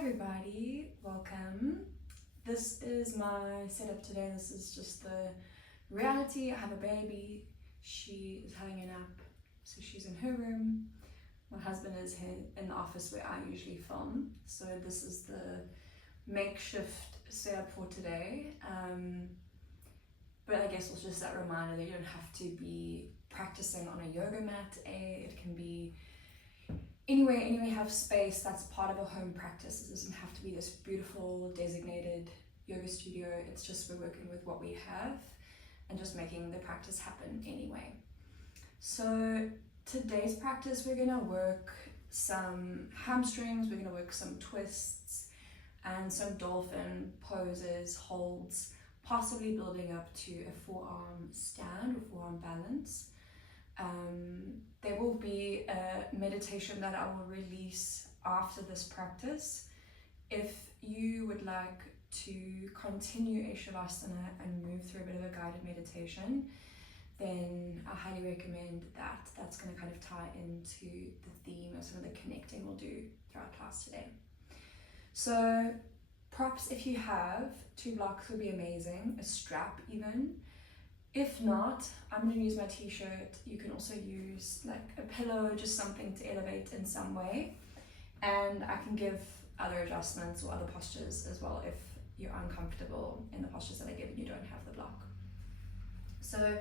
everybody, welcome. This is my setup today. This is just the reality. I have a baby. She is having a nap, so she's in her room. My husband is here in the office where I usually film. So this is the makeshift setup for today. But I guess it's just that reminder that you don't have to be practicing on a yoga mat. It can be anywhere you have space. That's part of a home practice. It doesn't have to be this beautiful designated yoga studio. It's just we're working with what we have and just making the practice happen anyway. So today's practice, we're gonna work some hamstrings, we're gonna work some twists and some dolphin poses, holds, possibly building up to a forearm stand or forearm balance. There will be a meditation that I will release after this practice. If you would like to continue a Shavasana and move through a bit of a guided meditation, then I highly recommend that. That's going to kind of tie into the theme of some of the connecting we'll do throughout class today. So props, if you have 2 blocks would be amazing, a strap even. If not, I'm going to use my t-shirt. You can also use like a pillow, just something to elevate in some way. And I can give other adjustments or other postures as well if you're uncomfortable in the postures that I give and you don't have the block. So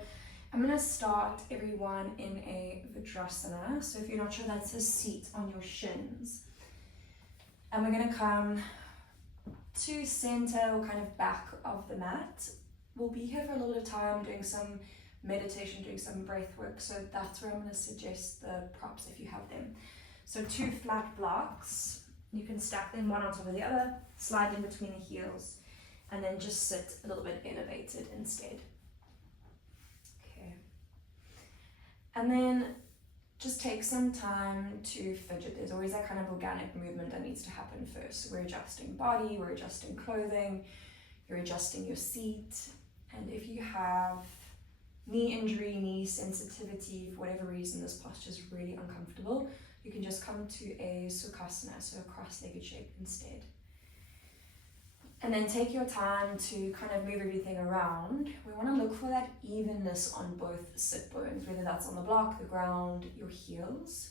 I'm going to start everyone in a Vajrasana. So if you're not sure, that's a seat on your shins. And we're going to come to center or kind of back of the mat. We'll be here for a little bit of time doing some meditation, doing some breath work. So that's where I'm going to suggest the props if you have them. So 2 flat blocks. You can stack them one on top of the other, slide in between the heels, and then just sit a little bit elevated instead. Okay. And then just take some time to fidget. There's always that kind of organic movement that needs to happen first. So we're adjusting body, we're adjusting clothing, you're adjusting your seat. And if you have knee injury, knee sensitivity, for whatever reason this posture is really uncomfortable, you can just come to a Sukhasana, so a cross-legged shape instead. And then take your time to kind of move everything around. We want to look for that evenness on both sit bones, whether that's on the block, the ground, your heels.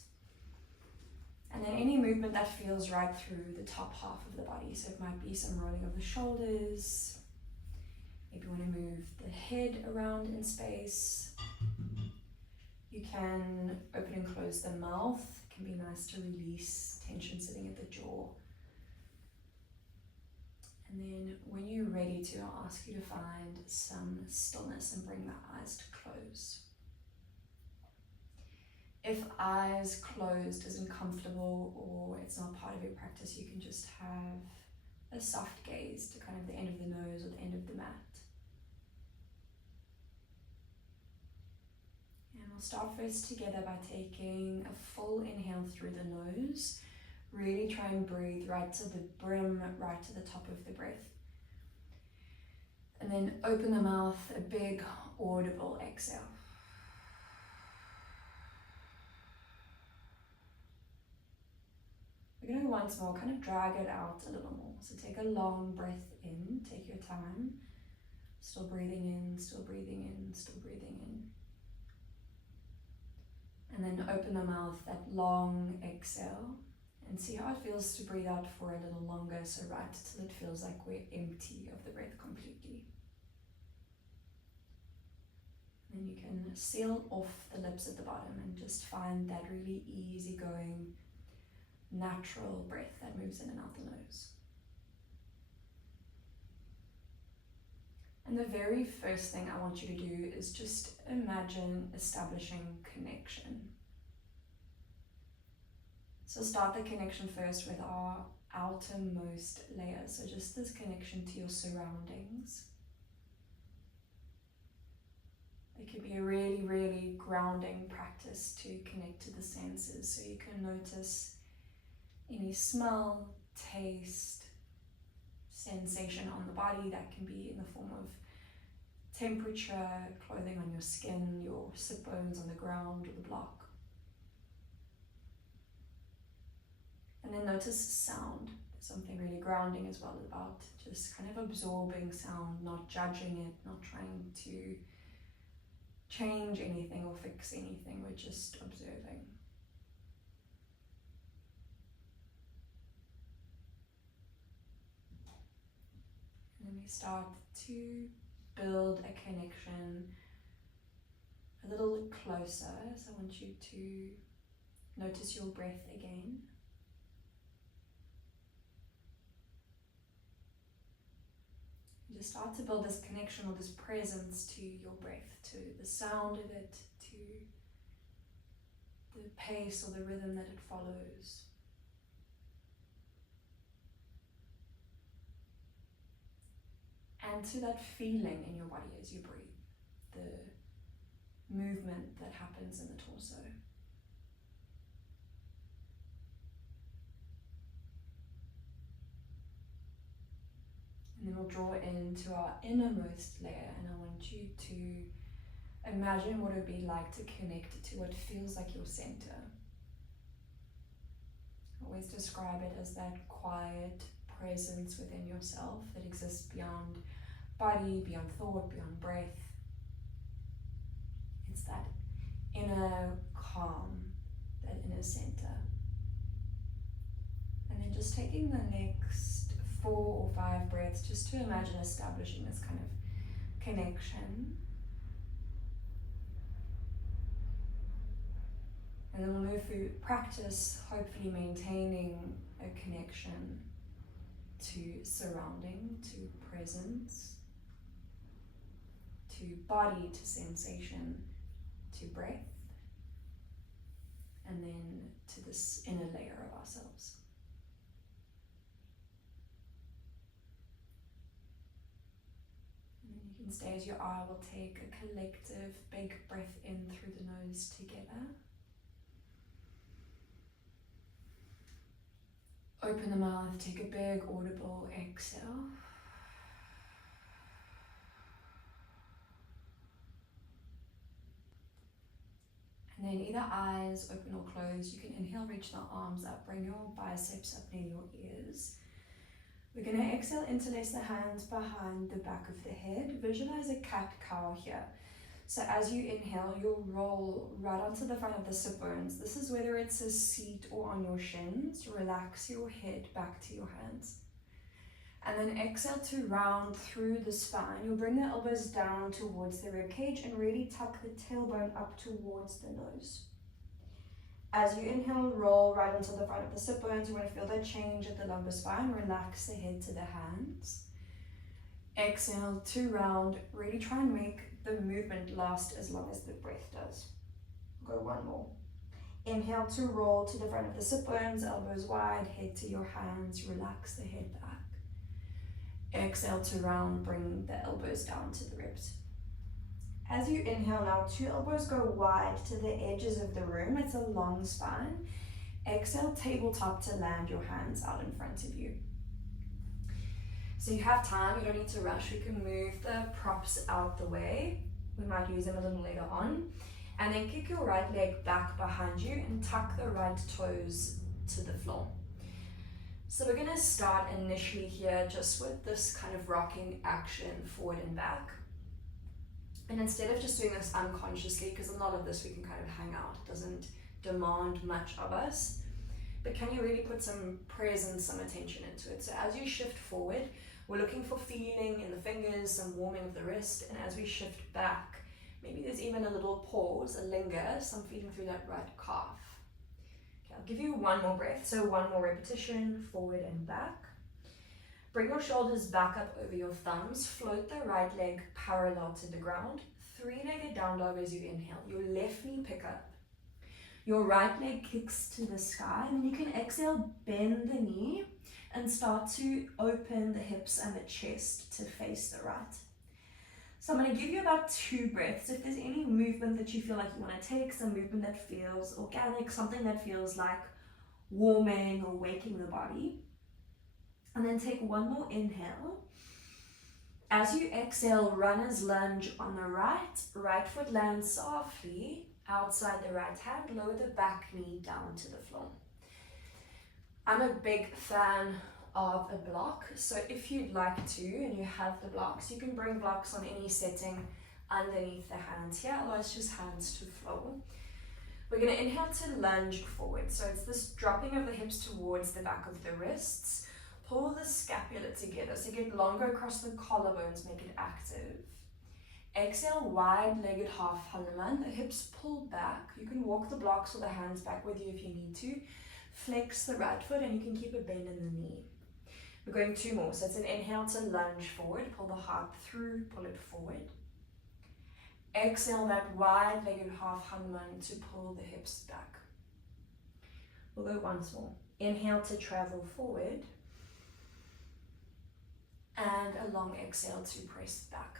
And then any movement that feels right through the top half of the body. So it might be some rolling of the shoulders. Maybe you want to move the head around in space. You can open and close the mouth. It can be nice to release tension sitting at the jaw. And then when you're ready to, I'll ask you to find some stillness and bring the eyes to close. If eyes closed isn't comfortable or it's not part of your practice, you can just have a soft gaze to kind of the end of the nose or the end of the mat. And we'll start first together by taking a full inhale through the nose. Really try and breathe right to the brim, right to the top of the breath. And then open the mouth, a big audible exhale. We're going to go once more, kind of drag it out a little more. So take a long breath in, take your time. Still breathing in, still breathing in, still breathing in. And then open the mouth, that long exhale. And see how it feels to breathe out for a little longer, so right till it feels like we're empty of the breath completely. And then you can seal off the lips at the bottom and just find that really easygoing, natural breath that moves in and out the nose. And the very first thing I want you to do is just imagine establishing connection. So start the connection first with our outermost layer. So just this connection to your surroundings. It could be a really, really grounding practice to connect to the senses. So you can notice any smell, taste, sensation on the body. That can be in the form of temperature, clothing on your skin, your sit bones on the ground or the block. And then notice sound, something really grounding as well about just kind of absorbing sound, not judging it, not trying to change anything or fix anything. We're just observing. And then we start to build a connection a little closer. So I want you to notice your breath again. You just start to build this connection or this presence to your breath, to the sound of it, to the pace or the rhythm that it follows. And to that feeling in your body as you breathe, the movement that happens in the torso. And then we'll draw into our innermost layer, and I want you to imagine what it would be like to connect to what feels like your center. I always describe it as that quiet presence within yourself that exists beyond body, beyond thought, beyond breath. It's that inner calm, that inner center. And then just taking the next 4 or 5 breaths just to imagine establishing this kind of connection. And then we'll move through practice, hopefully maintaining a connection to surrounding, to presence, to body, to sensation, to breath, and then to this inner layer of ourselves. And then you can stay as your eye will take a collective big breath in through the nose together. Open the mouth, take a big audible exhale. And then either eyes open or closed. You can inhale, reach the arms up, bring your biceps up near your ears. We're going to exhale, interlace the hands behind the back of the head. Visualize a cat-cow here. So as you inhale, you'll roll right onto the front of the sit bones. This is whether it's a seat or on your shins. Relax your head back to your hands. And then exhale to round through the spine. You'll bring the elbows down towards the rib cage and really tuck the tailbone up towards the nose. As you inhale, roll right onto the front of the sit bones. You want to feel that change at the lumbar spine. Relax the head to the hands. Exhale to round. Really try and make the movement last as long as the breath does. Go one more. Inhale to roll to the front of the sit bones, elbows wide, head to your hands. Relax the head back. Exhale to round, bring the elbows down to the ribs. As you inhale now, 2 elbows go wide to the edges of the room. It's a long spine. Exhale, tabletop to land your hands out in front of you. So you have time, you don't need to rush. We can move the props out the way. We might use them a little later on. And then kick your right leg back behind you and tuck the right toes to the floor. So we're going to start initially here just with this kind of rocking action forward and back. And instead of just doing this unconsciously, because a lot of this we can kind of hang out, it doesn't demand much of us, but can you really put some presence, some attention into it? So as you shift forward, we're looking for feeling in the fingers, some warming of the wrist, and as we shift back, maybe there's even a little pause, a linger, some feeling through that right calf. Okay, I'll give you one more breath, so one more repetition, forward and back. Bring your shoulders back up over your thumbs, float the right leg parallel to the ground, 3-legged down dog as you inhale. Your left knee pick up, your right leg kicks to the sky, and then you can exhale, bend the knee, and start to open the hips and the chest to face the right. So I'm going to give you about 2 breaths. If there's any movement that you feel like you want to take, some movement that feels organic, something that feels like warming or waking the body. And then take one more inhale. As you exhale, runner's lunge on the right foot lands softly outside the right hand, lower the back knee down to the floor. I'm a big fan of a block. So if you'd like to, and you have the blocks, you can bring blocks on any setting underneath the hands here, otherwise just hands to floor. We're going to inhale to lunge forward. So it's this dropping of the hips towards the back of the wrists. Pull the scapula together, so get longer across the collarbones, make it active. Exhale, wide-legged half Hanuman, the hips pulled back. You can walk the blocks or the hands back with you if you need to. Flex the right foot and you can keep a bend in the knee. We're going 2 more, so it's an inhale to lunge forward, pull the heart through, pull it forward. Exhale that wide-legged half Hanuman to pull the hips back. We'll go once more. Inhale to travel forward. And a long exhale to press back.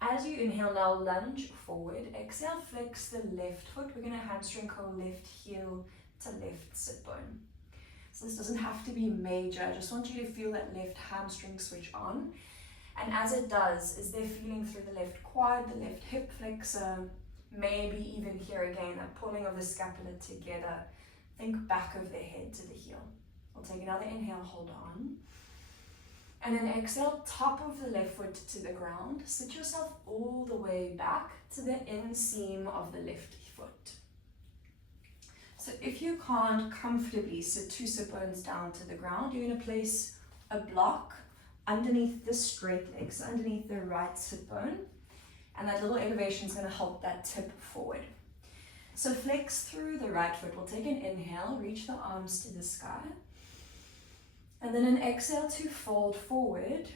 As you inhale now, lunge forward. Exhale, flex the left foot. We're going to hamstring curl left heel to left sit bone. So this doesn't have to be major. I just want you to feel that left hamstring switch on. And as it does, is there feeling through the left quad, the left hip flexor, maybe even here again, that pulling of the scapula together. Think back of the head to the heel. We'll take another inhale, hold on. And then exhale, top of the left foot to the ground. Sit yourself all the way back to the inseam of the left foot. So if you can't comfortably sit 2 sit bones down to the ground, you're going to place a block underneath the straight leg, so underneath the right sit bone. And that little elevation is going to help that tip forward. So flex through the right foot. We'll take an inhale, reach the arms to the sky. And then an exhale to fold forward.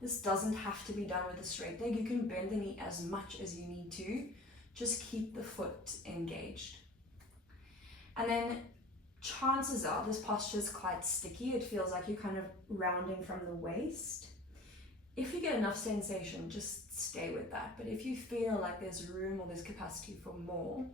This doesn't have to be done with a straight leg. You can bend the knee as much as you need to. Just keep the foot engaged. And then chances are this posture is quite sticky. It feels like you're kind of rounding from the waist. If you get enough sensation, just stay with that. But if you feel like there's room or there's capacity for more,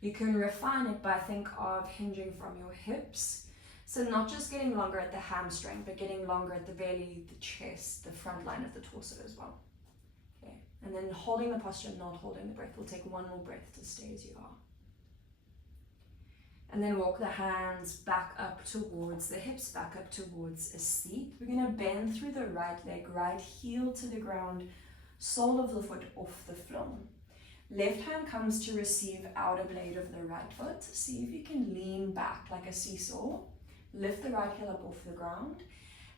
you can refine it by think of hinging from your hips. So not just getting longer at the hamstring, but getting longer at the belly, the chest, the front line of the torso as well. Okay. And then holding the posture, not holding the breath. We'll take 1 more breath to stay as you are. And then walk the hands back up towards the hips, back up towards a seat. We're going to bend through the right leg, right heel to the ground, sole of the foot off the floor. Left hand comes to receive outer blade of the right foot. See if you can lean back like a seesaw. Lift the right heel up off the ground.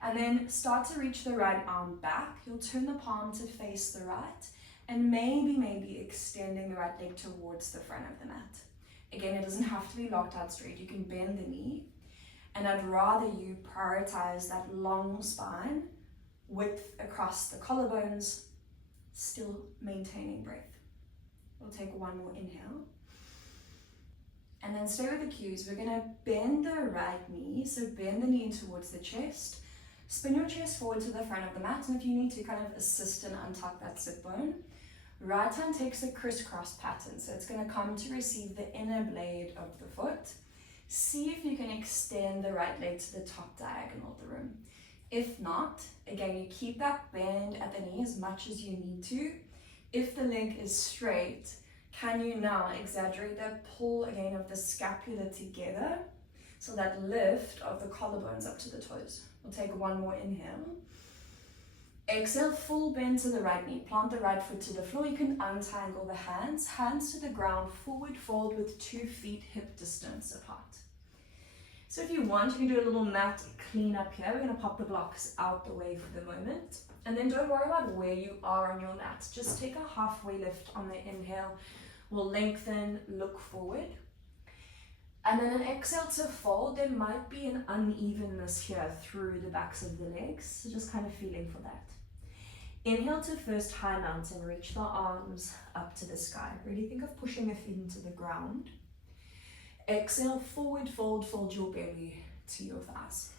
And then start to reach the right arm back. You'll turn the palm to face the right. And maybe extending the right leg towards the front of the mat. Again, it doesn't have to be locked out straight. You can bend the knee. And I'd rather you prioritize that long spine, width across the collarbones, still maintaining breath. We'll take 1 more inhale. And then stay with the cues. We're going to bend the right knee. So bend the knee towards the chest. Spin your chest forward to the front of the mat. And if you need to, kind of assist and untuck that sit bone. Right hand takes a crisscross pattern. So it's going to come to receive the inner blade of the foot. See if you can extend the right leg to the top diagonal of the room. If not, again, you keep that bend at the knee as much as you need to. If the leg is straight, can you now exaggerate that pull again of the scapula together? So that lift of the collarbones up to the toes. We'll take 1 more inhale. Exhale, full bend to the right knee. Plant the right foot to the floor. You can untangle the hands. Hands to the ground, forward fold with 2 feet hip distance apart. So if you want, you can do a little mat clean up here. We're going to pop the blocks out the way for the moment. And then don't worry about where you are on your mat. Just take a halfway lift on the inhale. We'll lengthen, look forward. And then an exhale to fold. There might be an unevenness here through the backs of the legs. So just kind of feeling for that. Inhale to first high mountain. Reach the arms up to the sky. Really think of pushing the feet into the ground. Exhale, forward fold, fold your belly to your thighs.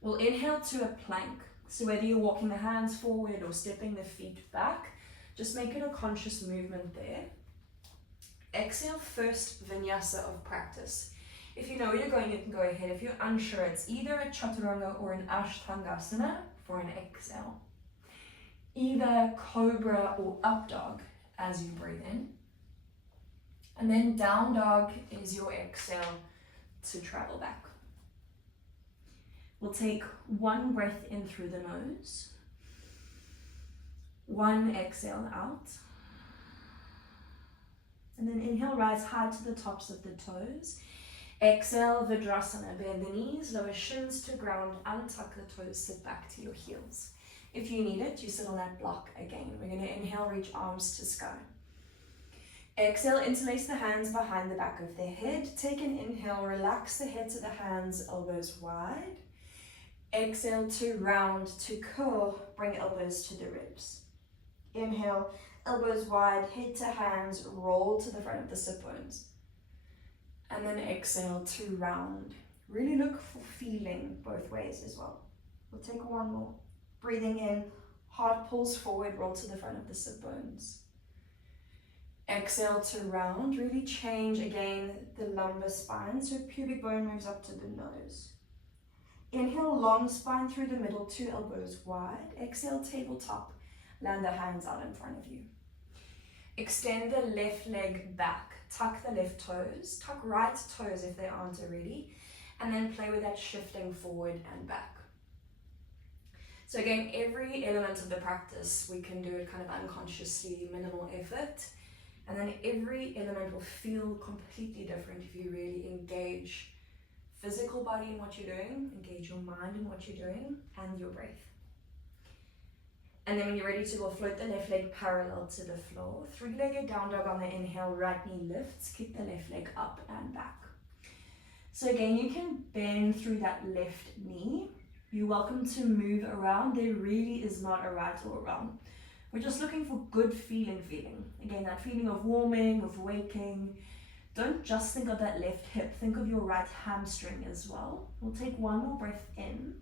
We'll inhale to a plank. So whether you're walking the hands forward or stepping the feet back, just make it a conscious movement there. Exhale, first vinyasa of practice. If you know where you're going, you can go ahead. If you're unsure, it's either a chaturanga or an ashtangasana for an exhale. Either cobra or up dog as you breathe in. And then down dog is your exhale to travel back. We'll take one breath in through the nose, one exhale out, and then inhale, rise high to the tops of the toes. Exhale, Vidrasana, bend the knees, lower shins to ground, untuck the toes, sit back to your heels. If you need it, you sit on that block again. We're going to inhale, reach arms to sky. Exhale, interlace the hands behind the back of the head. Take an inhale, relax the head to the hands, elbows wide. Exhale to round, to curl, bring elbows to the ribs. Inhale, elbows wide, head to hands, roll to the front of the sit bones. And then exhale to round. Really look for feeling both ways as well. We'll take one more. Breathing in, heart pulls forward, roll to the front of the sit bones. Exhale to round, really change again the lumbar spine, so pubic bone moves up to the nose. Inhale, long spine through the middle, 2 elbows wide. Exhale, tabletop, land the hands out in front of you. Extend the left leg back, tuck the left toes, tuck right toes if they aren't already, and then play with that shifting forward and back. So again, every element of the practice, we can do it kind of unconsciously, minimal effort. And then every element will feel completely different if you really engage physical body in what you're doing, engage your mind in what you're doing, and your breath. And then when you're ready to, we'll float the left leg parallel to the floor. 3-legged down dog on the inhale, right knee lifts, kick the left leg up and back. So again, you can bend through that left knee. You're welcome to move around. There really is not a right or a wrong. We're just looking for good feeling. Again, that feeling of warming, of waking. Don't just think of that left hip, think of your right hamstring as well. We'll take one more breath in.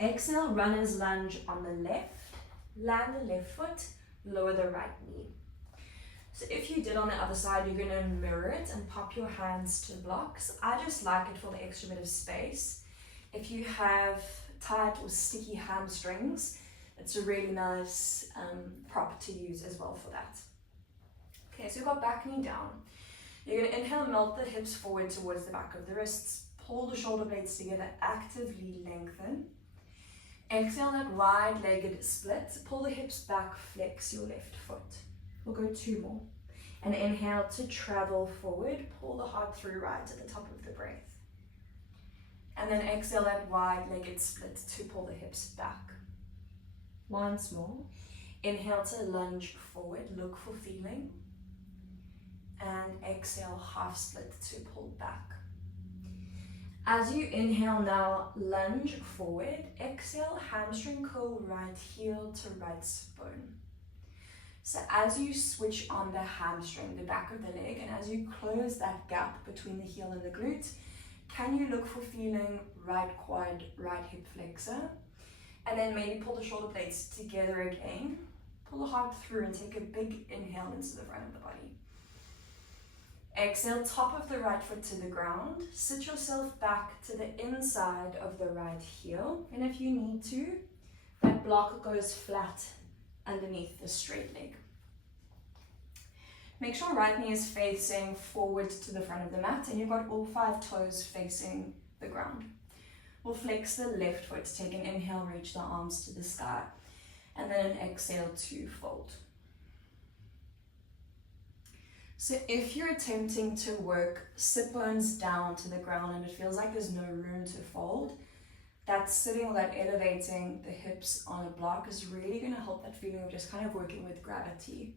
Exhale, runner's lunge on the left. Land the left foot, lower the right knee. So if you did on the other side, you're going to mirror it and pop your hands to blocks. I just like it for the extra bit of space. If you have tight or sticky hamstrings, it's a really nice prop to use as well for that. Okay, so we've got back knee down. You're going to inhale, melt the hips forward towards the back of the wrists. Pull the shoulder blades together, actively lengthen. Exhale that wide-legged split. Pull the hips back, flex your left foot. We'll go 2 more. And inhale to travel forward. Pull the heart through right at the top of the breath. And then exhale that wide-legged split to pull the hips back. Once more. Inhale to lunge forward, look for feeling. And exhale, half split to pull back. As you inhale now, lunge forward. Exhale, hamstring curl, right heel to right bone. So as you switch on the hamstring, the back of the leg, and as you close that gap between the heel and the glute, can you look for feeling right quad, right hip flexor? And then maybe pull the shoulder blades together again. Pull the heart through and take a big inhale into the front of the body. Exhale, top of the right foot to the ground. Sit yourself back to the inside of the right heel. And if you need to, that block goes flat underneath the straight leg. Make sure right knee is facing forward to the front of the mat and you've got all 5 toes facing the ground. We'll flex the left foot, take an inhale, reach the arms to the sky, and then an exhale to fold. So if you're attempting to work sit bones down to the ground and it feels like there's no room to fold, that sitting or that elevating the hips on a block is really going to help that feeling of just kind of working with gravity.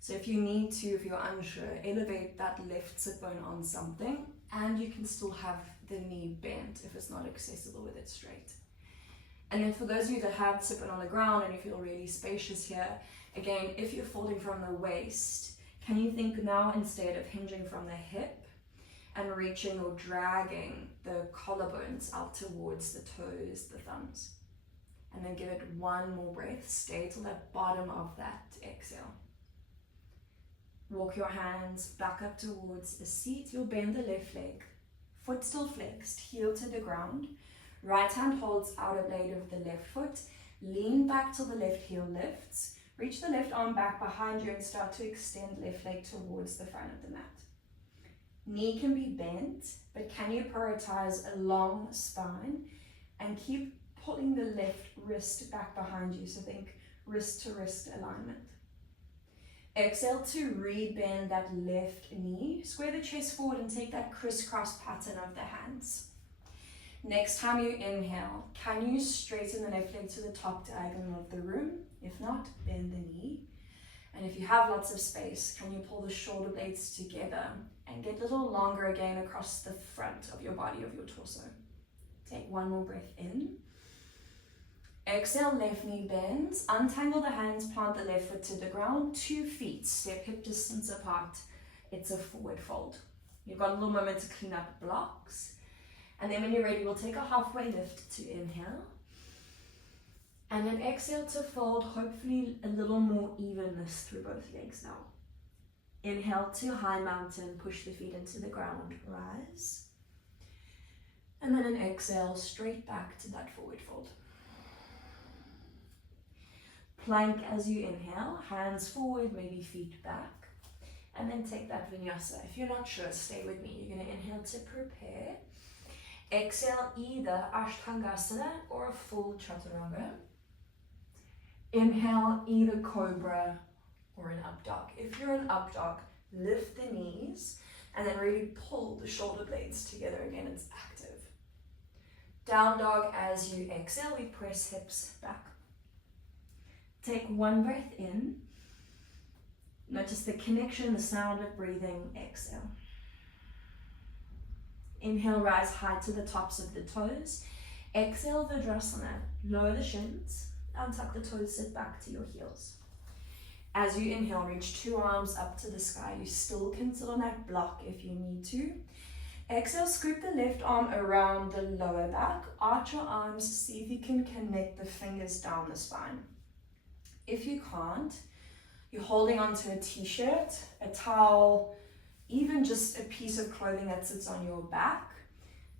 So if you need to, if you're unsure, elevate that left sit bone on something and you can still have the knee bent if it's not accessible with it straight. And then for those of you that have sit bone on the ground and you feel really spacious here, again, if you're folding from the waist, can you think now instead of hinging from the hip and reaching or dragging the collarbones out towards the toes, the thumbs. And then give it one more breath, stay till the bottom of that exhale. Walk your hands back up towards the seat, you'll bend the left leg, foot still flexed, heel to the ground. Right hand holds outer blade of the left foot, lean back till the left heel lifts. Reach the left arm back behind you and start to extend left leg towards the front of the mat. Knee can be bent, but can you prioritize a long spine and keep pulling the left wrist back behind you. So think wrist to wrist alignment. Exhale to rebend that left knee. Square the chest forward and take that crisscross pattern of the hands. Next time you inhale, can you straighten the left leg to the top diagonal of the room? If not, bend the knee. And if you have lots of space, can you pull the shoulder blades together and get a little longer again across the front of your body, of your torso. Take one more breath in. Exhale, left knee bends. Untangle the hands, plant the left foot to the ground. 2 feet, step hip distance apart. It's a forward fold. You've got a little moment to clean up blocks. And then when you're ready, we'll take a halfway lift to inhale. And then exhale to fold, hopefully a little more evenness through both legs now. Inhale to high mountain, push the feet into the ground, rise. And then an exhale, straight back to that forward fold. Plank as you inhale, hands forward, maybe feet back. And then take that vinyasa. If you're not sure, stay with me. You're going to inhale to prepare. Exhale either Ashtangasana or a full Chaturanga. Inhale either Cobra or an up dog. If you're an up dog, lift the knees and then really pull the shoulder blades together again. It's active. Down dog as you exhale, we press hips back. Take one breath in. Notice the connection, the sound of breathing. Exhale. Inhale, rise high to the tops of the toes. Exhale, Vajrasana. Lower the shins. Untuck the toes, sit back to your heels. As you inhale, reach 2 arms up to the sky. You still can sit on that block if you need to. Exhale, scoop the left arm around the lower back. Arch your arms, see if you can connect the fingers down the spine. If you can't, you're holding onto a t-shirt, a towel, even just a piece of clothing that sits on your back.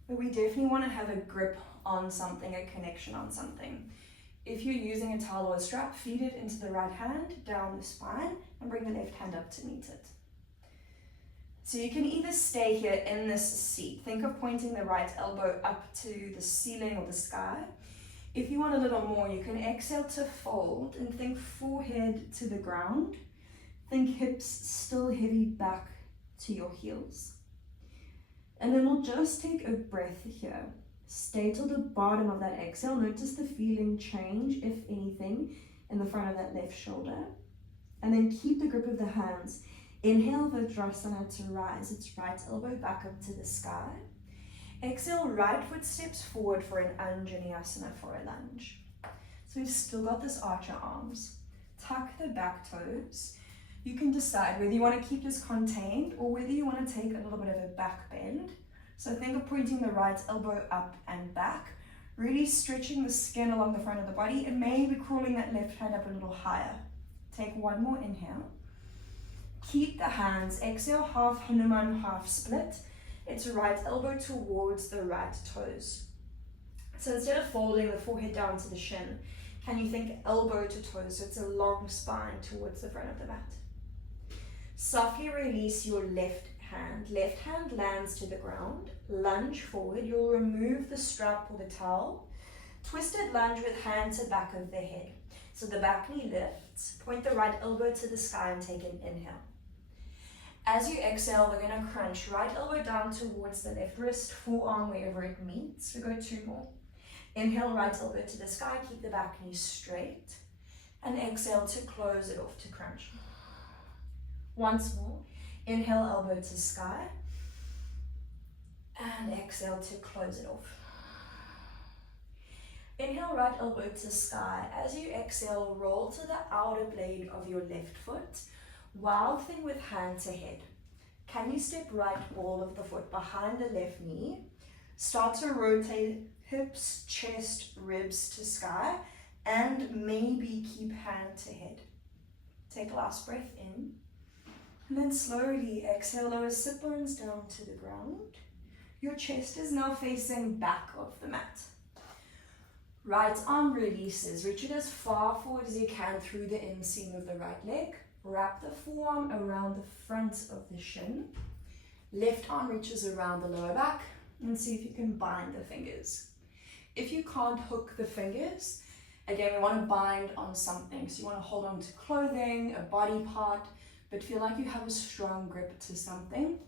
But we definitely want to have a grip on something, a connection on something. If you're using a towel or a strap, feed it into the right hand, down the spine, and bring the left hand up to meet it. So you can either stay here in this seat. Think of pointing the right elbow up to the ceiling or the sky. If you want a little more, you can exhale to fold and think forehead to the ground. Think hips still heavy back to your heels. And then we'll just take a breath here. Stay till the bottom of that exhale. Notice the feeling change, if anything, in the front of that left shoulder. And then keep the grip of the hands. Inhale, Vajrasana to rise. It's right elbow back up to the sky. Exhale, right foot steps forward for an Anjaneyasana, for a lunge. So we've still got this archer arms. Tuck the back toes. You can decide whether you want to keep this contained or whether you want to take a little bit of a back bend. So think of pointing the right elbow up and back, really stretching the skin along the front of the body and maybe crawling that left hand up a little higher. Take one more inhale. Keep the hands. Exhale, half Hanuman, half split. It's right elbow towards the right toes. So instead of folding the forehead down to the shin, can you think elbow to toes? So it's a long spine towards the front of the mat. Softly release your left hand. Left hand lands to the ground. Lunge forward. You'll remove the strap or the towel. Twisted lunge with hand to back of the head. So the back knee lifts. Point the right elbow to the sky and take an inhale. As you exhale, we're going to crunch right elbow down towards the left wrist, forearm wherever it meets. We go 2 more. Inhale, right elbow to the sky. Keep the back knee straight. And exhale to close it off to crunch. Once more. Inhale, elbow to sky. And exhale to close it off. Inhale, right elbow to sky. As you exhale, roll to the outer blade of your left foot. Wild thing with hand to head. Can you step right ball of the foot behind the left knee? Start to rotate hips, chest, ribs to sky. And maybe keep hand to head. Take a last breath in. And then slowly exhale, lower sit bones down to the ground. Your chest is now facing back of the mat. Right arm releases. Reach it as far forward as you can through the inseam of the right leg. Wrap the forearm around the front of the shin. Left arm reaches around the lower back and see if you can bind the fingers. If you can't hook the fingers, again, we want to bind on something. So you want to hold on to clothing, a body part, but feel like you have a strong grip to something.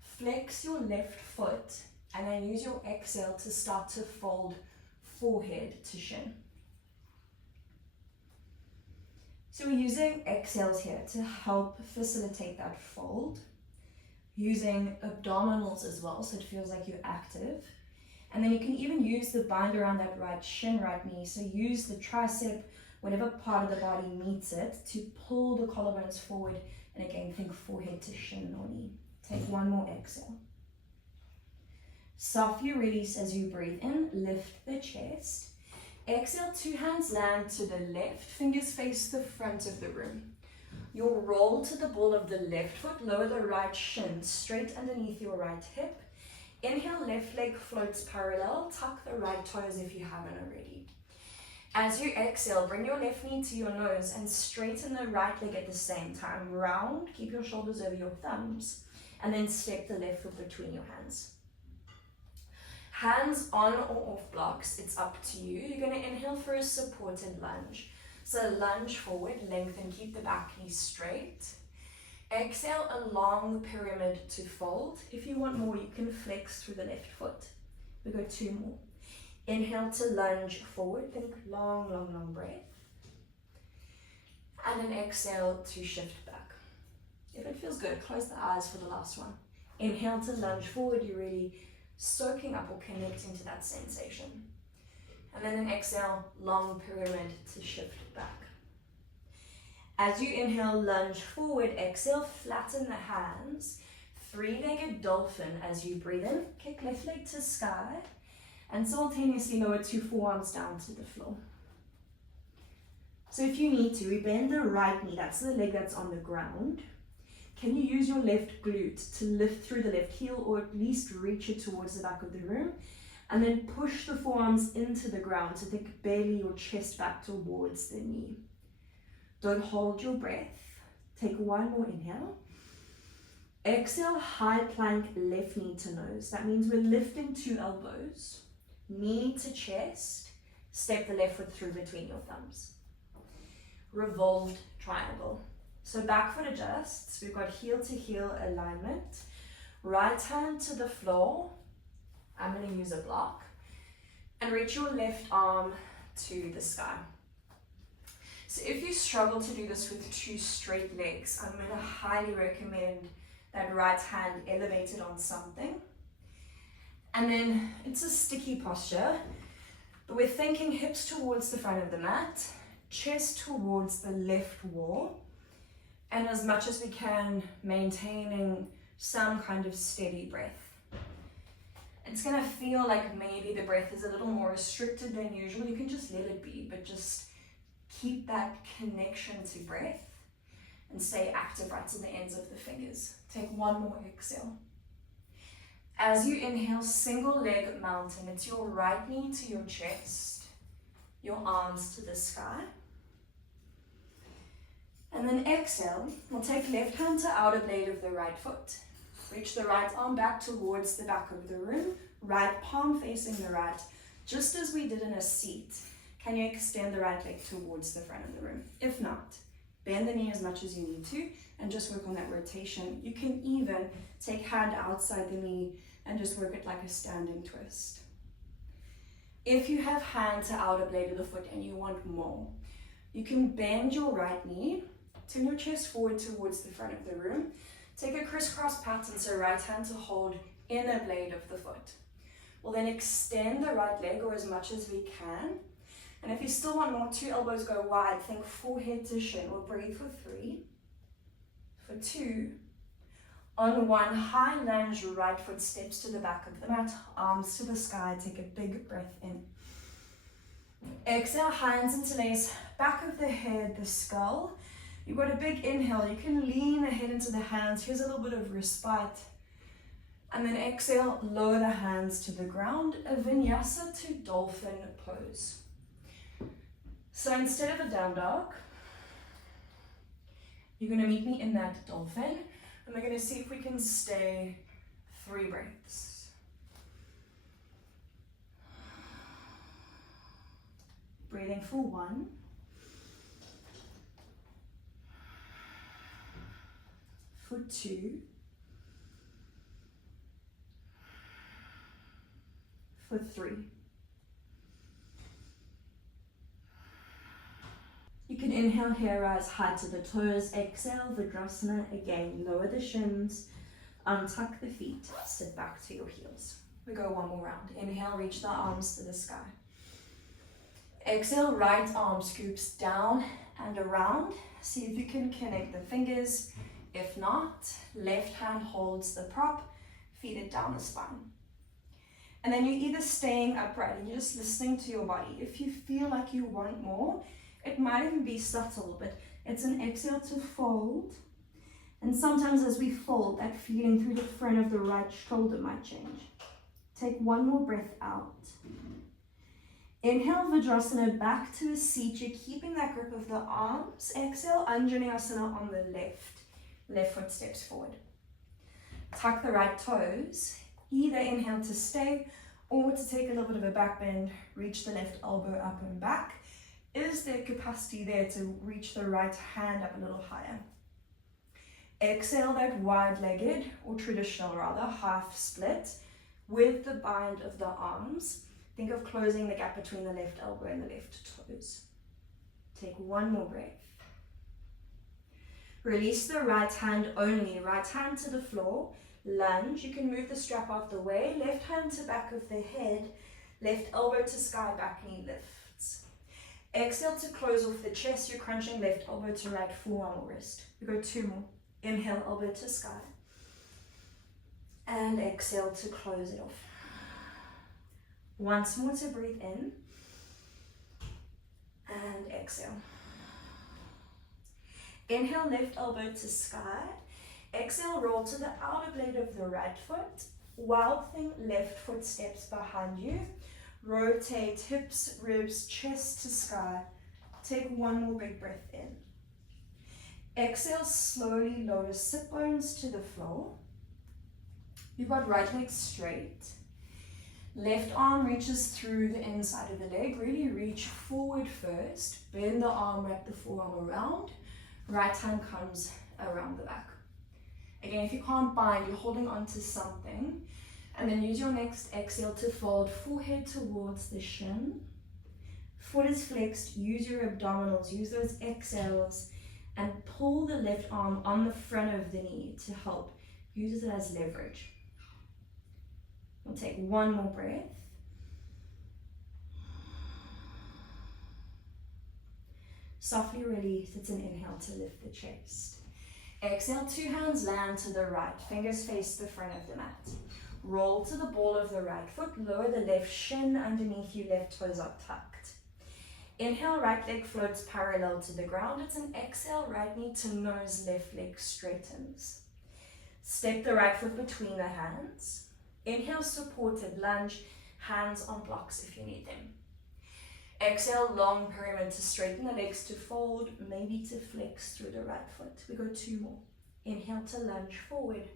Flex your left foot and then use your exhale to start to fold forehead to shin. So we're using exhales here to help facilitate that fold, using abdominals as well, so it feels like you're active. And then you can even use the bind around that right shin, right knee. So use the tricep, whatever part of the body meets it, to pull the collarbones forward. And again, think forehead to shin or knee. Take one more exhale. Softly release as you breathe in, lift the chest. Exhale, two hands land to the left, fingers face the front of the room. You'll roll to the ball of the left foot, lower the right shin straight underneath your right hip. Inhale, left leg floats parallel, tuck the right toes if you haven't already. As you exhale, bring your left knee to your nose and straighten the right leg at the same time. Round, keep your shoulders over your thumbs, and then step the left foot between your hands. Hands on or off blocks, it's up to you. You're going to inhale for a supported lunge. So lunge forward, lengthen, keep the back knee straight. Exhale, a long pyramid to fold. If you want more, you can flex through the left foot. We go two more. Inhale to lunge forward, think long, long, long breath. And then exhale to shift back. If it feels good, close the eyes for the last one. Inhale to lunge forward, you're really soaking up or connecting to that sensation. And then an exhale, long pyramid to shift back. As you inhale, lunge forward, exhale, flatten the hands. Three-legged dolphin as you breathe in, kick left leg to sky, and simultaneously lower two forearms down to the floor. So if you need to, we bend the right knee, that's the leg that's on the ground. Can you use your left glute to lift through the left heel or at least reach it towards the back of the room? And then push the forearms into the ground, so think belly or chest back towards the knee. Don't hold your breath. Take one more inhale. Exhale, high plank, left knee to nose. That means we're lifting two elbows, knee to chest, step the left foot through between your thumbs. Revolved triangle. So back foot adjusts, we've got heel to heel alignment. Right hand to the floor. I'm going to use a block. And reach your left arm to the sky. So if you struggle to do this with two straight legs, I'm going to highly recommend that right hand elevated on something. And then it's a sticky posture, but we're thinking hips towards the front of the mat, chest towards the left wall, and as much as we can, maintaining some kind of steady breath. It's going to feel like maybe the breath is a little more restricted than usual. You can just let it be, but just keep that connection to breath and stay active right to the ends of the fingers. Take one more exhale. As you inhale, single leg mountain. It's your right knee to your chest, your arms to the sky. And then exhale, we'll take left hand to outer blade of the right foot. Reach the right arm back towards the back of the room, right palm facing the right, just as we did in a seat. Can you extend the right leg towards the front of the room? If not, bend the knee as much as you need to and just work on that rotation. You can even take hand outside the knee and just work it like a standing twist. If you have hand to outer blade of the foot and you want more, you can bend your right knee, turn your chest forward towards the front of the room. Take a crisscross pattern, so right hand to hold inner blade of the foot. We'll then extend the right leg or as much as we can. And if you still want more, two elbows go wide, think forehead to shin. We'll breathe for 3, for 2. On 1, high lunge, right foot steps to the back of the mat, arms to the sky, take a big breath in. Exhale, hands interlace, back of the head, the skull. You've got a big inhale, you can lean the head into the hands. Here's a little bit of respite. And then exhale, lower the hands to the ground, a vinyasa to dolphin pose. So instead of a down dog, you're going to meet me in that dolphin, and we're going to see if we can stay 3 breaths. breathing for 1, for 2, for 3. You can inhale here, rise high to the toes. Exhale, Vajrasana. Again, lower the shins, untuck the feet, sit back to your heels. We go one more round. Inhale, reach the arms to the sky. Exhale, right arm scoops down and around. See if you can connect the fingers. If not, left hand holds the prop, feed it down the spine. And then you're either staying upright and you're just listening to your body. If you feel like you want more, it might even be subtle, but it's an exhale to fold. And sometimes as we fold, that feeling through the front of the right shoulder might change. Take one more breath out. Inhale, Vajrasana, back to a seat. You're keeping that grip of the arms. Exhale, Anjaneyasana on the left. Left foot steps forward. Tuck the right toes. Either inhale to stay or to take a little bit of a back bend. Reach the left elbow up and back. Is there capacity there to reach the right hand up a little higher? Exhale that wide-legged, or traditional rather, half split with the bind of the arms. Think of closing the gap between the left elbow and the left toes. Take one more breath. Release the right hand only, right hand to the floor. Lunge, you can move the strap out the way. Left hand to back of the head, left elbow to sky, back knee lifts. Exhale to close off the chest. You're crunching left elbow to right forearm or wrist. We go 2 more. Inhale, elbow to sky. And exhale to close it off. Once more to breathe in. And exhale. Inhale, left elbow to sky. Exhale, roll to the outer blade of the right foot. Wild thing, left foot steps behind you. Rotate hips, ribs, chest to sky. Take one more big breath in. Exhale, slowly lower sit bones to the floor. You've got right leg straight. Left arm reaches through the inside of the leg. Really reach forward first. Bend the arm, wrap the forearm around. Right hand comes around the back. Again, if you can't bind, you're holding onto something. And then use your next exhale to fold forehead towards the shin. Foot is flexed. Use your abdominals. Use those exhales and pull the left arm on the front of the knee to help. Use it as leverage. We'll take one more breath. Softly release. It's an inhale to lift the chest. Exhale, 2 hands land to the right. Fingers face the front of the mat. Roll to the ball of the right foot. Lower the left shin underneath you. Left toes are tucked. Inhale, right leg floats parallel to the ground. It's an exhale, right knee to nose, left leg straightens. Step the right foot between the hands. Inhale, supported lunge, hands on blocks if you need them. Exhale, long pyramid to straighten the legs to fold, maybe to flex through the right foot. We go 2 more. Inhale to lunge forward.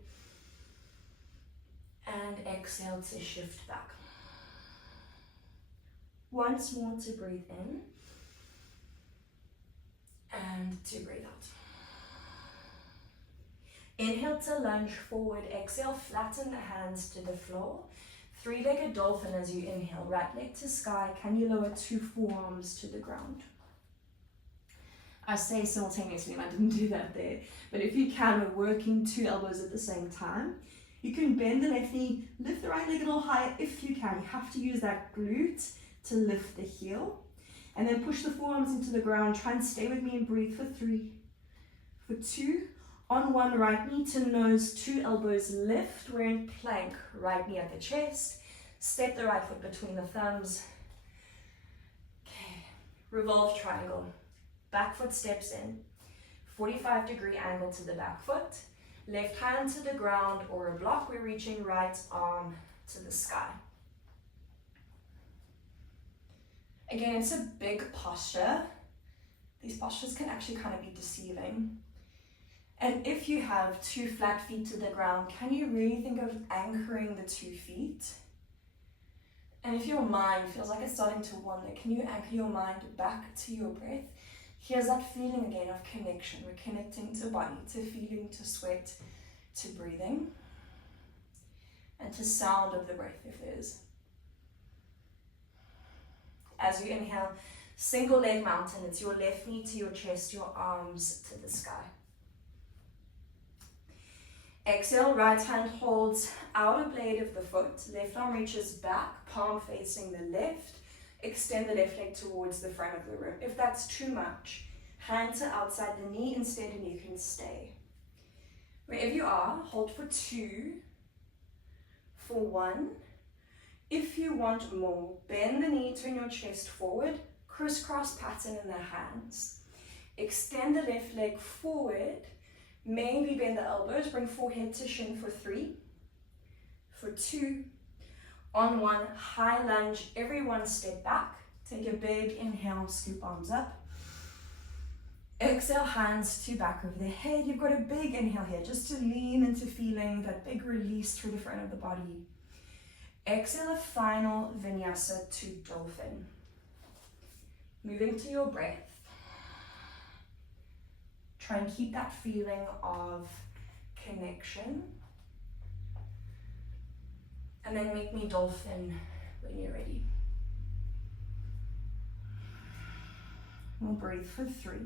And exhale to shift back. Once more to breathe in. And to breathe out. Inhale to lunge forward. Exhale, flatten the hands to the floor. 3-legged dolphin as you inhale. Right leg to sky. Can you lower 2 forearms to the ground? I say simultaneously, and I didn't do that there. But if you can, we're working 2 elbows at the same time. You can bend the left knee, lift the right leg a little higher if you can. You have to use that glute to lift the heel. And then push the forearms into the ground. Try and stay with me and breathe for 3, for 2. On 1, right knee to nose, 2 elbows lift. We're in plank, right knee at the chest. Step the right foot between the thumbs. Okay, revolve triangle. Back foot steps in. 45-degree angle to the back foot. Left hand to the ground or a block. We're reaching right arm to the sky. Again, it's a big posture. These postures can actually kind of be deceiving. And if you have 2 flat feet to the ground, can you really think of anchoring the 2 feet? And if your mind feels like it's starting to wander, can you anchor your mind back to your breath? Here's that feeling again of connection. We're connecting to body, to feeling, to sweat, to breathing, and to sound of the breath if there is. As you inhale, single leg mountain. It's your left knee to your chest, your arms to the sky. Exhale, right hand holds outer blade of the foot, left arm reaches back, palm facing the left. Extend the left leg towards the front of the room. If that's too much, hand to outside the knee instead and you can stay. Wherever you are, hold for 2, for 1. If you want more, bend the knee, turn your chest forward, crisscross pattern in the hands. Extend the left leg forward, maybe bend the elbows, bring forehead to shin for 3, for 2, on 1, high lunge, everyone step back, take a big inhale, scoop arms up. Exhale, hands to back over the head. You've got a big inhale here, just to lean into feeling that big release through the front of the body. Exhale, a final vinyasa to dolphin. Moving to your breath. Try and keep that feeling of connection. And then make me dolphin when you're ready. We'll breathe for 3.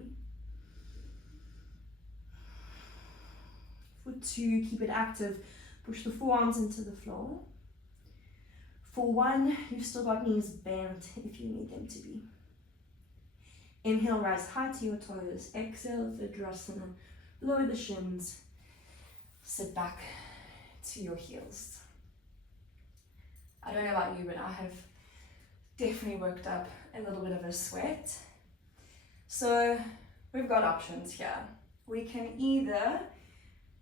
For 2, keep it active. Push the forearms into the floor. For 1, you've still got knees bent if you need them to be. Inhale, rise high to your toes. Exhale, Virdrasana. Lower the shins. Sit back to your heels. I don't know about you, but I have definitely worked up a little bit of a sweat. So we've got options here. We can either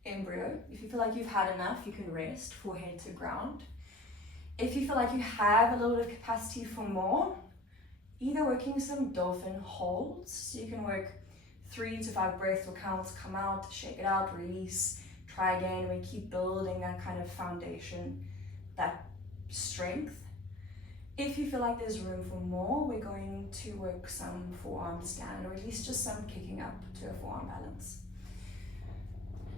embryo. If you feel like you've had enough, you can rest, forehead to ground. If you feel like you have a little bit of capacity for more, either working some dolphin holds, so you can work 3 to 5 breaths or counts, come out, shake it out, release, try again. We keep building that kind of foundation, that strength. If you feel like there's room for more, we're going to work some forearm stand, or at least just some kicking up to a forearm balance.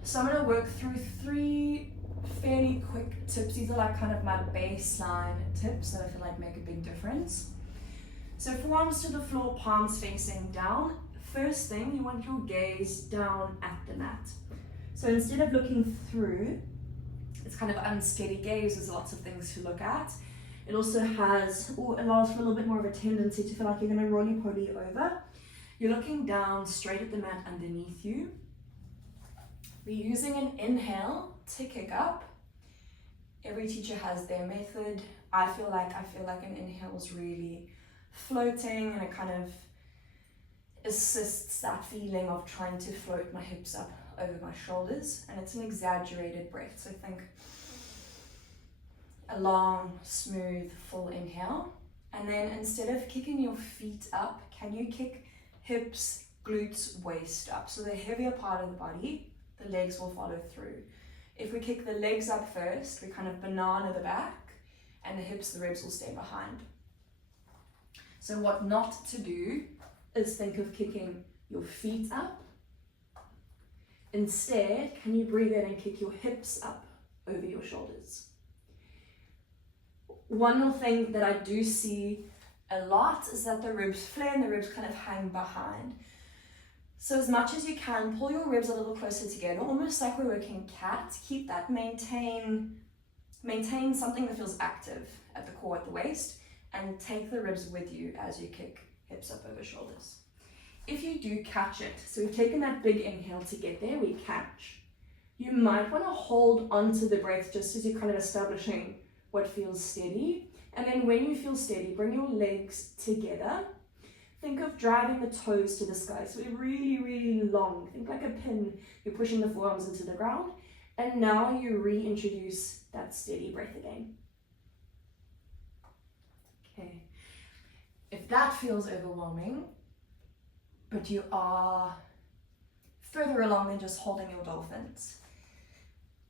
So I'm going to work through 3 fairly quick tips. These are like kind of my baseline tips that I feel like make a big difference. So forearms to the floor, palms facing down. First thing, you want your gaze down at the mat. So instead of looking through, it's kind of unsteady gaze. There's lots of things to look at. It also has, or allows for a little bit more of a tendency to feel like you're going to roly-poly over. You're looking down straight at the mat underneath you. We're using an inhale to kick up. Every teacher has their method. I feel like an inhale is really floating, and it kind of assists that feeling of trying to float my hips up over my shoulders, and it's an exaggerated breath. So think a long, smooth, full inhale, and then instead of kicking your feet up, can you kick hips, glutes, waist up? So the heavier part of the body, the legs will follow through. If we kick the legs up first, we kind of banana the back, and the hips, the ribs will stay behind. So what not to do is think of kicking your feet up. Instead, can you breathe in and kick your hips up over your shoulders? One more thing that I do see a lot is that the ribs flare and the ribs kind of hang behind. So as much as you can, pull your ribs a little closer together, almost like we're working cat. Keep that, maintain something that feels active at the core, at the waist, and take the ribs with you as you kick hips up over shoulders. If you do catch it, so we've taken that big inhale to get there, we catch. You might want to hold onto the breath just as you're kind of establishing what feels steady. And then when you feel steady, bring your legs together. Think of driving the toes to the sky. So we're really, really long. Think like a pin. You're pushing the forearms into the ground. And now you reintroduce that steady breath again. Okay. If that feels overwhelming, but you are further along than just holding your dolphins,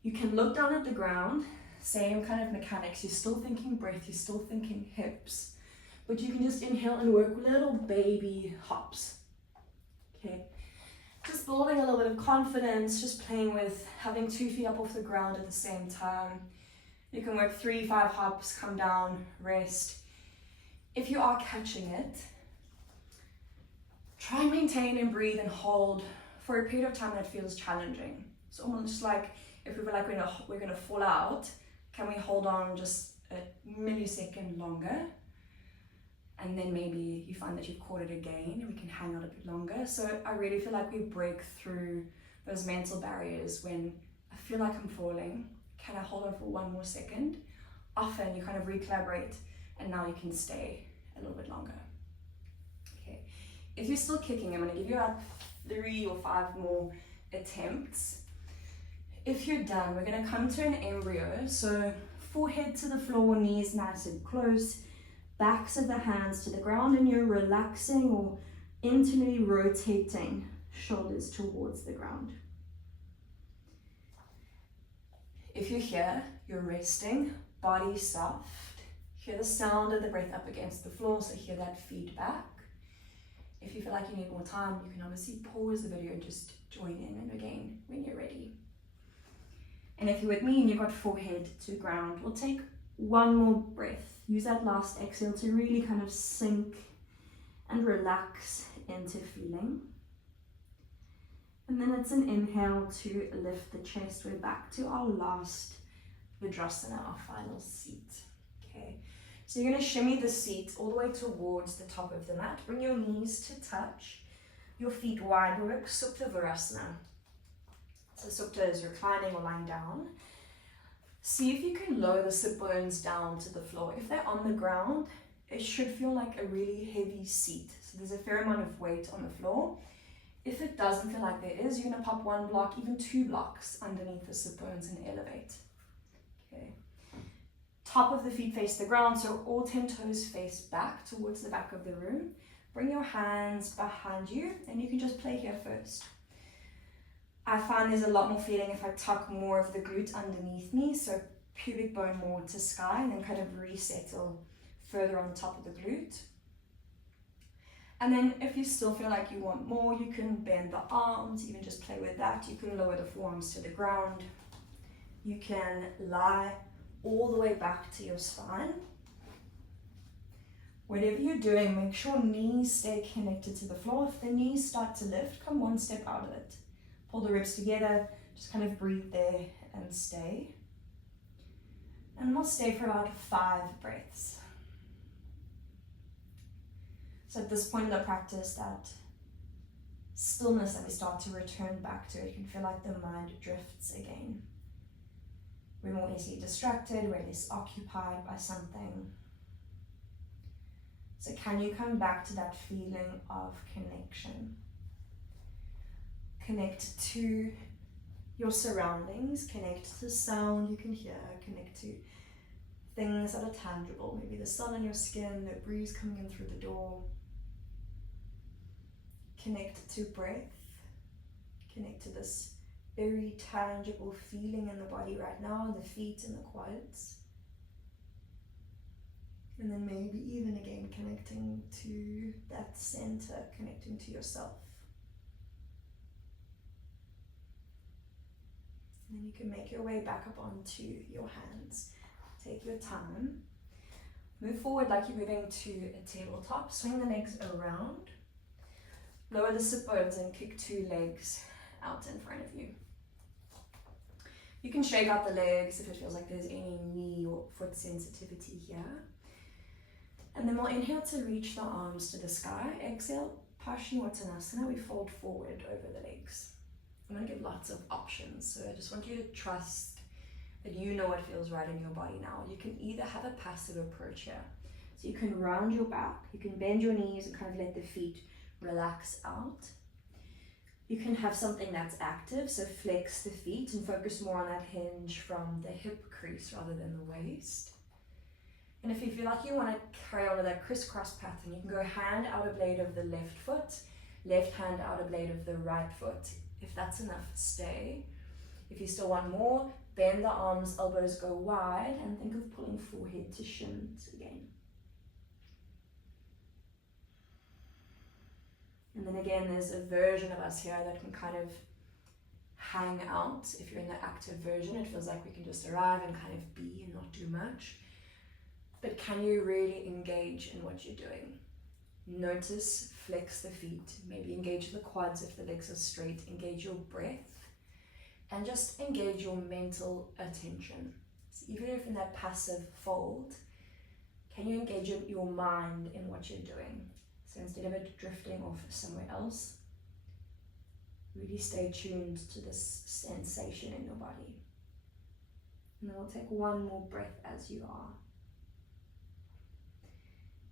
you can look down at the ground, Same kind of mechanics. You're still thinking breath, you're still thinking hips, but you can just inhale and work little baby hops. Okay, just building a little bit of confidence, just playing with having 2 feet up off the ground at the same time. You can work 3, 5 hops, come down, rest. If you are catching it, try and maintain and breathe and hold for a period of time that feels challenging. It's almost like if we were like we're gonna fall out, can we hold on just a millisecond longer? And then maybe you find that you've caught it again and we can hang out a bit longer. So I really feel like we break through those mental barriers when I feel like I'm falling. Can I hold on for 1 more second? Often you kind of recalibrate and now you can stay a little bit longer. Okay. If you're still kicking, I'm gonna give you about 3 or 5 more attempts. If you're done, we're gonna come to an embryo. So forehead to the floor, knees nice and close, backs of the hands to the ground, and you're relaxing or internally rotating shoulders towards the ground. If you're here, you're resting, body soft. Hear the sound of the breath up against the floor, so hear that feedback. If you feel like you need more time, you can obviously pause the video and just join in, and again when you're ready. And if you're with me and you've got forehead to the ground, we'll take 1 more breath. Use that last exhale to really kind of sink and relax into feeling. And then it's an inhale to lift the chest. We're back to our last Vajrasana, our final seat. Okay, so you're going to shimmy the seat all the way towards the top of the mat. Bring your knees to touch, your feet wide. We work Supta Virasana. So Supta is reclining or lying down. See if you can lower the sit bones down to the floor. If they're on the ground, it should feel like a really heavy seat. So there's a fair amount of weight on the floor. If it doesn't feel like there is, you're going to pop 1 block, even 2 blocks underneath the sit bones and elevate. Okay. Top of the feet face the ground, so all 10 toes face back towards the back of the room. Bring your hands behind you, and you can just play here first. I find there's a lot more feeling if I tuck more of the glute underneath me, so pubic bone more to sky, and then kind of resettle further on top of the glute. And then if you still feel like you want more, you can bend the arms, even just play with that. You can lower the forearms to the ground. You can lie all the way back to your spine. Whatever you're doing, make sure knees stay connected to the floor. If the knees start to lift, come 1 step out of it. Pull the ribs together, just kind of breathe there and stay. And we'll stay for about 5 breaths. So at this point in the practice, that stillness that we start to return back to, it can feel like the mind drifts again. We're more easily distracted, we're less occupied by something. So can you come back to that feeling of connection? Connect to your surroundings, connect to sound you can hear, connect to things that are tangible, maybe the sun on your skin, the breeze coming in through the door. Connect to breath, connect to this very tangible feeling in the body right now, in the feet and the quads. And then maybe even again connecting to that center, connecting to yourself. And then you can make your way back up onto your hands. Take your time. Move forward like you're moving to a tabletop. Swing the legs around. Lower the sit bones and kick 2 legs out in front of you. You can shake out the legs if it feels like there's any knee or foot sensitivity here. And then we'll inhale to reach the arms to the sky. Exhale, Paschimottanasana, we fold forward over the legs. I'm going to give lots of options, so I just want you to trust that you know what feels right in your body now. You can either have a passive approach here. So you can round your back, you can bend your knees and kind of let the feet relax out. You can have something that's active, so flex the feet and focus more on that hinge from the hip crease rather than the waist. And if you feel like you want to carry on with that crisscross pattern, you can go hand outer blade of the left foot, left hand outer blade of the right foot. If that's enough, stay. If you still want more, Bend the arms, elbows go wide, and think of pulling forehead to shins again. And then again, there's a version of us here that can kind of hang out. If you're in the active version, it feels like we can just arrive and kind of be and not do much. But can you really engage in what you're doing? Notice, flex the feet, maybe engage the quads if the legs are straight, engage your breath, and just engage your mental attention. So even if in that passive fold, can you engage your mind in what you're doing? So instead of it drifting off somewhere else, really stay tuned to this sensation in your body. And then we'll take one more breath as you are.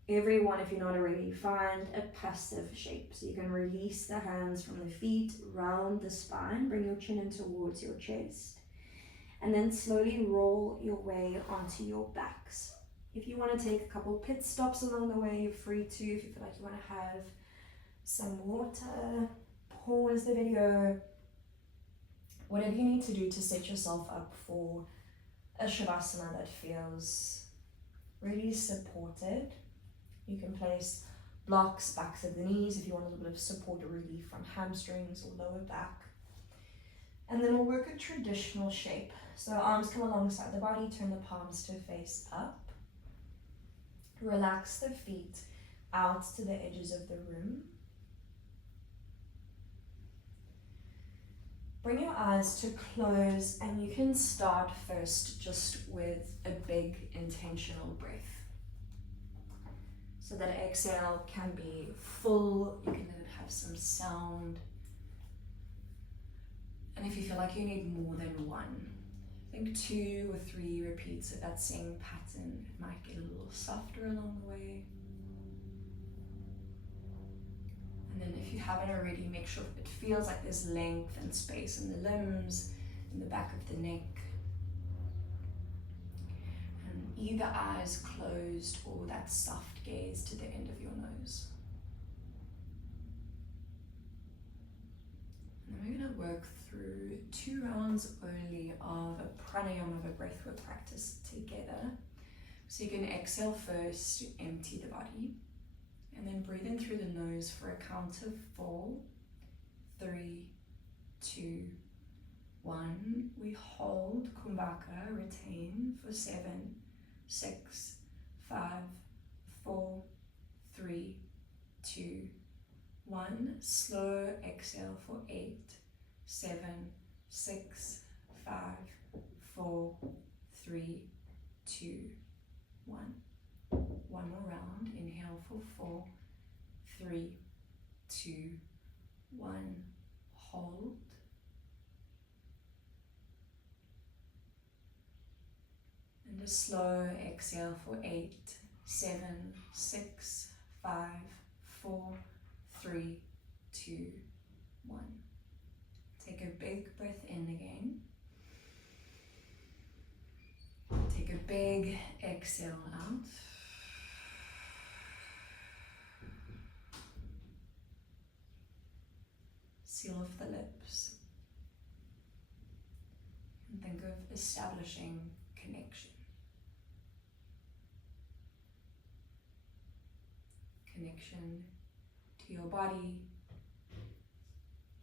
Everyone, if you're not already, find a passive shape. So you can release the hands from the feet, round the spine, bring your chin in towards your chest, and then slowly roll your way onto your backs. If you want to take a couple pit stops along the way, you're free to. If you feel like you want to have some water, pause the video, whatever you need to do to set yourself up for a Shavasana that feels really supported. You can place blocks, backs of the knees if you want a little bit of support or relief from hamstrings or lower back. And then we'll work a traditional shape. So arms come alongside the body, turn the palms to face up. Relax the feet out to the edges of the room. Bring your eyes to close, and you can start first just with a big intentional breath. So that exhale can be full, you can let it have some sound. And if you feel like you need more than one, I think 2 or 3 repeats of that same pattern. It might get a little softer along the way. And then if you haven't already, make sure it feels like there's length and space in the limbs, in the back of the neck. And either eyes closed or that soft gaze to the end of your nose. And then we're going to work through 2 rounds only of a pranayama, of a breathwork practice together. So you can exhale first to empty the body, and then breathe in through the nose for a count of 4, 3, 2, 1. We hold Kumbhaka, retain for 7, 6, 5, 4, 3, 2, 1. Slow exhale for 8, 7, 6, 5, 4, 3, 2, 1. One more round. Inhale for 4, 3, 2, 1. Hold. And a slow exhale for 8, 7, 6, 5, 4, 3, 2, 1. Take a big breath in again. Take a big exhale out. Seal off the lips. And think of establishing connection. Connection to your body,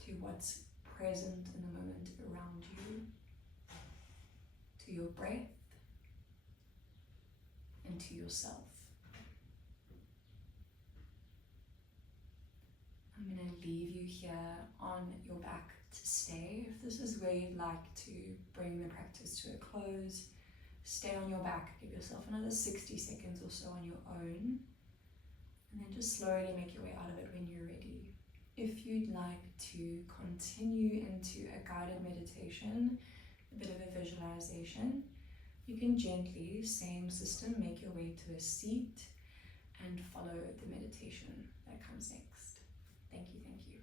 to what's present in the moment around you, to your breath, and to yourself. I'm going to leave you here on your back to stay. If this is where you'd like to bring the practice to a close, stay on your back, give yourself another 60 seconds or so on your own, and then just slowly make your way out of it when you're ready. If you'd like to continue into a guided meditation, a bit of a visualization, you can gently, same system, make your way to a seat and follow the meditation that comes next. Thank you, thank you.